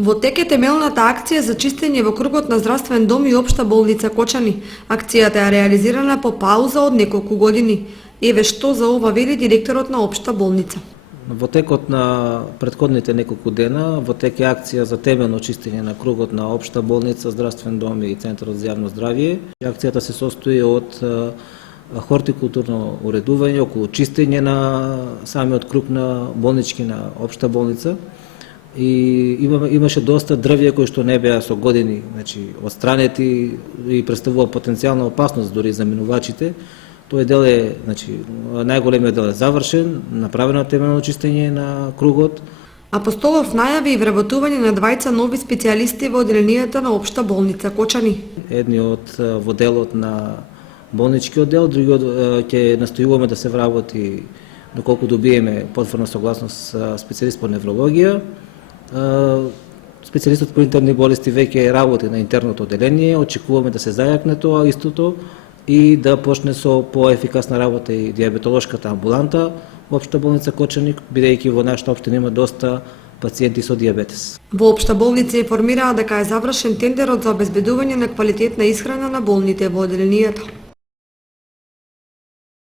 Во тек е темелната акција за чистење во кругот на здравствен дом и општа болница Кочани. Акцијата е реализирана по пауза од неколку години. Еве што за ова вели директорот на општа болница. Во текот на претходните неколку дена, во тек е акција за темелно чистење на кругот на општа болница, здравствен дом и Центарот за јавно здравје. Акцијата се состои од хортикултурно уредување, околу чистење на самиот круг на болнички на општа болница. И имаше доста дрвја кои што не беа со години, отстранети и представува потенцијална опасност дури за минувачите. Тој дел е, најголемиот дел е завршен, направено темелно чистење на кругот. Апостолов најави и вработување на двајца нови специјалисти во одделенијата на општа болница Кочани. Едниот во делот на болничкиот дел, другиот ќе настојуваме да се вработи доколку добиеме потврдна согласност специјалист по неврологија. Специјалистот по интерни болести веќе работи на интерното одделение, очекуваме да се зајакне тоа истото и да почне со поефикасна работа и диабетолошката амбуланта во општа болница Кочани, бидејќи во нашата општина има доста пациенти со диабетес. Во општа болница информираа дека е завршен тендерот за обезбедување на квалитетна исхрана на болните во одделенијата.